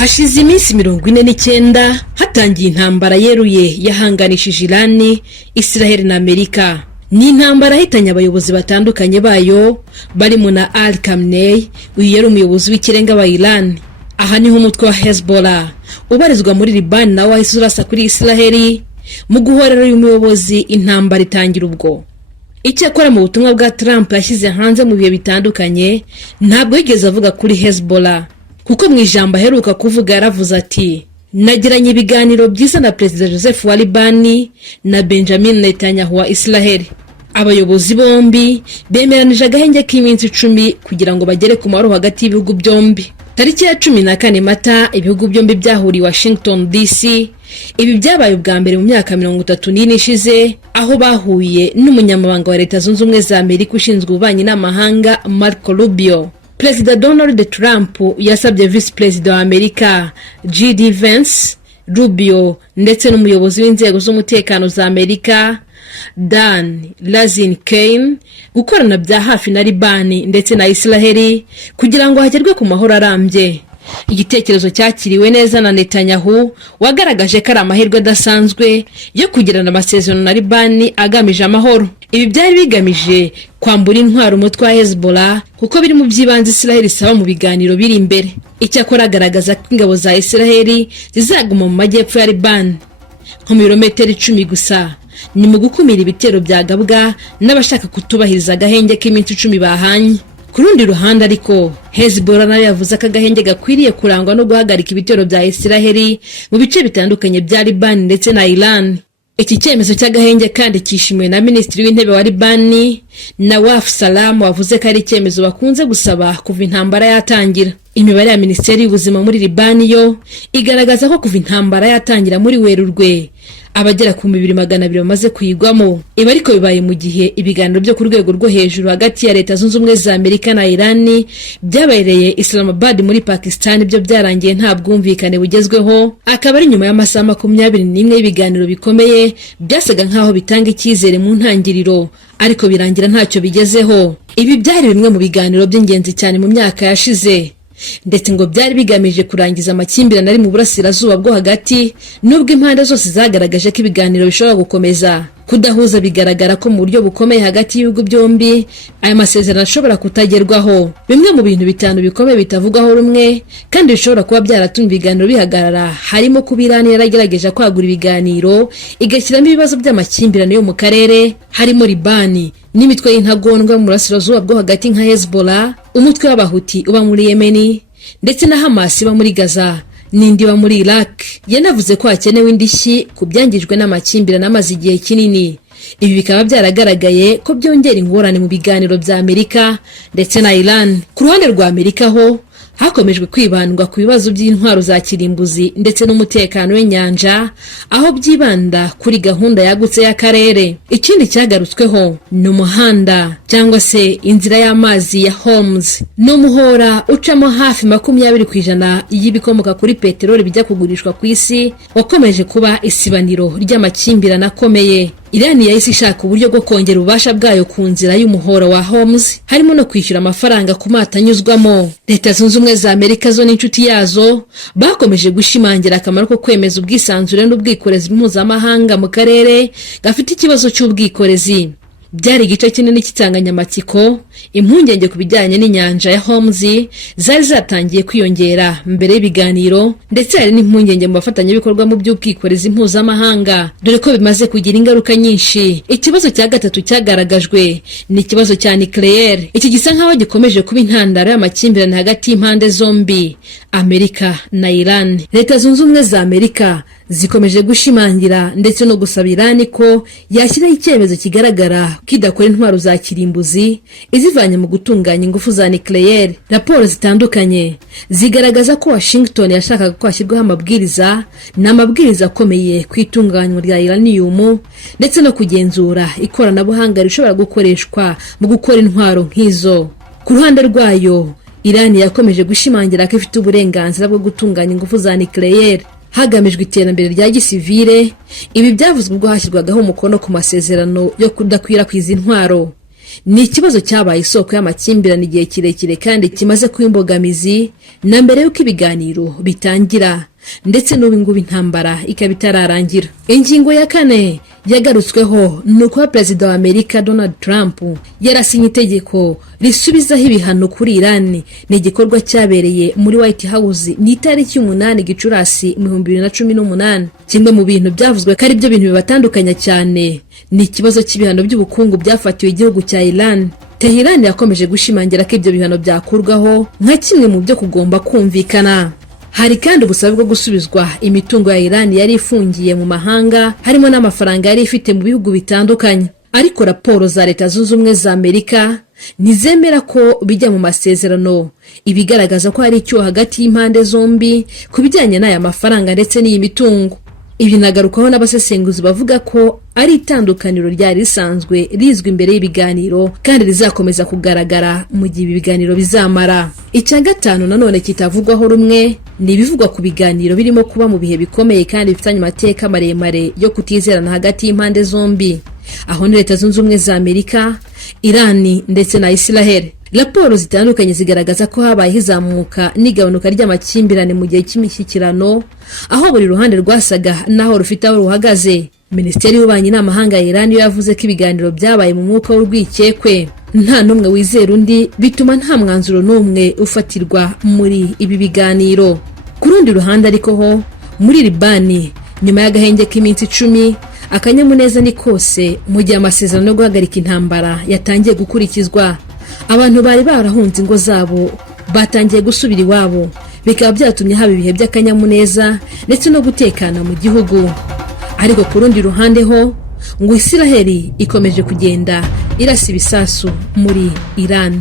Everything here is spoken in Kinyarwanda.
Hashize iminsi 49 hatangiye intambara yeruye yahanganishije Irani, Israel na Amerika. Ni intambara hitanye abayobozi batandukanye bayo barimo na Ali Khamenei, uyu yari umuyobozi w'ikirenga wa Iran. Aha niho umutwe wa Hezbollah ubarizwa muri Liban na wahise urasa kuri Israel mu guhorera uyu muyobozi. Intambara itangira ubwo. Icyakora mu butumwa bwa Trump yashyize hanze mu bihe bitandukanye ntabwo yigeze avuga kuri Hezbollah, kuko mu ijambo aheruka kuvuga yaravuze ati: nagiranye ibiganiro byiza na Perezida Joseph wa Libani na Benjamin Netanyahu wa Israel. Abayobozi bombi bemeranije agahenge k'iminsi 10 kugira ngo bagere ku mahoro hagati y'ibihugu byombi. Tariki ya 14 Mata ibihugu byombi byahuriye Washington DC. Ibi byabaye ubwa mbere mu myaka 34 ishize, aho bahuye n'umunyamabanga wa Leta Zunze Ubumwe za Amerika ushinzwe ububanyi n'amahanga Marco Rubio. Perezida Donald Trump yasabye Vice President wa Amerika J.D. Vance, Rubio ndetse n'umuyobozi w'inzego z'umutekano za Amerika Dan Kane gukorana bya hafi na Libani ndetse na Israel kugira ngo hagerwe ku mahoro arambye. Igitekerezo cyakiriwe neza na Netanyahu wagaragaje ko ari amahirwe adasanzwe yo kugirana amasezerano na Libani agamije amahoro. Ibi byari bigamije kwambura intwaro umutwe wa Hezbollah kuko biri mu by'ibanze Israel isaba mu biganiro biri imbere. Icyakora agaragaza ko ingabo za Israel zizaguma mu majyepfo ya Liban nko mu birometero 10 gusa, ni mu gukumira ibitero byagabwa n'abashaka kutubahiriza agahenge k'iminsi 10 bahanye. Ku rundi ruhande ariko Hezbollah nayo yavuze ko agahenge gakwiriye kurangwa no guhagarika ibitero bya Israel mu bice bitandukanye bya Liban ndetse na Iran. Iki cyemezo cy'agahenge kandi cyishimiwe na Minisitiri w'Intebe wa Liban Nawaf Salam, wavuze ko ari icyemezo bakunze gusaba kuva intambara yatangira. Imibare ya Minisiteri y'Ubuzima muri Liban yo igaragaza ko kuva intambara yatangira muri Werurwe abagera ku 2200 bamaze kuyigwamo. Ibi ariko bibaye mu gihe ibiganiro byo ku rwego rwo hejuru hagati ya Leta Zunze Ubumwe za Amerika na Iran byabereye Islamabad muri Pakistan byo byarangiye nta bwumvikane bugezweho, akaba ari nyuma y'amasaha 21 y'ibiganiro bikomeye byasaga nkaho bitanga icyizere mu ntangiriro, ariko birangira ntacyo bigezeho. Ibi byari bimwe mu biganiro by'ingenzi cyane mu myaka yashize, ndetse ngo byari bigamije kurangiza amakimbirane ari mu burasirazuba bwo hagati, nubwo impande zose zagaragaje ko ibiganiro bishobora gukomeza. Kudahuza bigaragara ko mu buryo bukomeye hagati y'ibihugu byombi aya masezerano ashobora kutagerwaho. Bimwe mu bintu bitanu bikomeye bitavugwaho rumwe kandi bishobora kuba byaratumye ibiganiro bihagarara harimo kuba Iran yaragerageje kwagura ibiganiro igashyiramo ibibazo by'amakimbirane yo mu karere, harimo Libani n'imitwe y'intagondwa mu burasirazuba bwo hagati nka Hezbollah, umutwe w'abahuti uba muri Yemen ndetse na Hamas iba muri Gaza n'indi wa muri Iraq. Yanavuze ko hakenewe indishyi ku byangijwe n'amakimbirane amaze igihe kinini. Ibi bikaba byaragaragaye ko byongera ingorane mu biganiro bya Amerika ndetse na Iran. Ku ruhande rwa Amerika ho hakomejwe kwibandwa ku bibazo by'intwaro za kirimbuzi ndetse n'umutekano w'inyanja, aho byibanda kuri gahunda yagutse y'akarere. Ikindi cyagarutsweho ni umuhanda cyangwa se inzira y'amazi ya Hormuz, n'umuhora ucamo hafi 20% y'ibikomoka kuri peteroli bijya kugurishwa ku isi, wakomeje kuba isibaniro ry'amakimbirane akomeye. Iran yahise ishaka uburyo bwo kongera ububasha bwayo ku nzira y'umuhora wa Hormuz, harimo no kwishyura amafaranga ku mato anyuzwamo. Leta Zunze Ubumwe za Amerika zo n'inshuti yazo bakomeje gushimangira akamaro ko kwemeza ubwisanzure n'ubwikorezi mpuzamahanga mu karere gafite ikibazo cy'ubwikorezi. Byari igice kinini cy'itsanganyamatsiko. Impungenge ku bijyanye n'inyanja ya Hormuz zari zatangiye kwiyongera mbere y'ibiganiro, ndetse hari n'impungenge mu bafatanyabikorwa mu by'ubwikorezi mpuzamahanga, dore ko bimaze kugira ingaruka nyinshi. Ikibazo cya gatatu cyagaragajwe ni ikibazo cya nucleaire. Iki gisa nkaho gikomeje kuba intandaro y'amakimbirane hagati y'impande zombi, Amerika na Iran. Leta Zunze Ubumwe za Amerika zikomeje gushimangira ndetse no gusaba Iran ko yashyiraho icyemezo kigaragara kidakora intwaro za kirimbuzi izivanye mu gutunganya ingufu za nucleaire. Raporo zitandukanye zigaragaza ko Washington yashakaga ko hashyirwaho amabwiriza akomeye ku itunganywa rya uranium ndetse no kugenzura ikoranabuhanga rishobora gukoreshwa mu gukora intwaro nk'izo. Ku ruhande rwayo Iran yakomeje gushimangira ko ifite uburenganzira bwo gutunganya ingufu za nucleaire hagamijwe iterambere rya gisivile. Ibi byavuzwe ubwo hashyirwagaho umukono ku masezerano yo kudakwirakwiza intwaro. ni ikibazo cyabaye isoko y'amakimbirane igihe kirekire kandi kimaze kuba imbogamizi na mbere y'uko ibiganiro bitangira, ndetse n'ubu ngubu intambara ikaba itararangira. Ingingo ya 4 yagarutsweho ni uko Perezida wa Amerika Donald Trump yarasinye itegeko risubizaho ibihano kuri Iran. Ni igikorwa cyabereye muri White House ni itariki 8 Gicurasi 2018. Kimwe mu bintu byavuzwe ko ari byo bintu bibatandukanya cyane ni ikibazo cy'ibihano by'ubukungu byafatiwe igihugu cya Iran. Tehran yakomeje gushimangira ko ibyo bihano byakurwaho nka kimwe mu byo kugomba kumvikana. Hari kandi ubusabe bwo gusubizwa imitungo ya Iran yari ifungiye mu mahanga, harimo n'amafaranga yari ifite mu bihugu bitandukanye. Ariko raporo za Leta Zunze Ubumwe za Amerika nizemera ko bijya mu masezerano, ibigaragaza ko hari icyo hagati y'impande zombi ku bijyanye n'aya mafaranga ndetse n'iyi mitungo. Ibi nagarukaho n'abasesenguzi bavuga ko ari itandukaniro ryari risanzwe rizwi imbere y'ibiganiro kandi rizakomeza kugaragara mu gihe ibiganiro bizamara. Icya 5 nanone kitavugwaho rumwe ni ibivugwa ku biganiro birimo kuba mu bihe bikomeye kandi bifitanye amateka maremare yo kutizerana hagati y'impande zombi, aho ni Leta Zunze Ubumwe za Amerika, Iran ndetse na Israel. Raporo zitandukanye zigaragaza ko habaye izamuka n'igabanuka ry'amakimbirane mu gihe cy'imishyikirano, aho buri ruhande rwasaga naho rufite aho ruhagaze. Minisiteri y'Ububanyi n'Amahanga ya Iran yavuze ko ibiganiro byabaye mu mwuka w'urwikekwe, nta n'umwe wizera undi, bituma nta mwanzuro n'umwe ufatirwa muri ibi biganiro. Ku rundi ruhande ariko ho muri Libani, nyuma y'agahenge k'iminsi 10, akanyamuneza ni kose mu gihe amasezerano yo guhagarika intambara yatangiye gukurikizwa. Abantu bari barahunze ingo zabo batangiye gusubira iwabo, bikaba byatumye haba ibihe by'akanyamuneza ndetse no gutekana mu gihugu. Ariko ku rundi ruhande ho ngo Israel ikomeje kugenda irasa ibisasu muri Iran.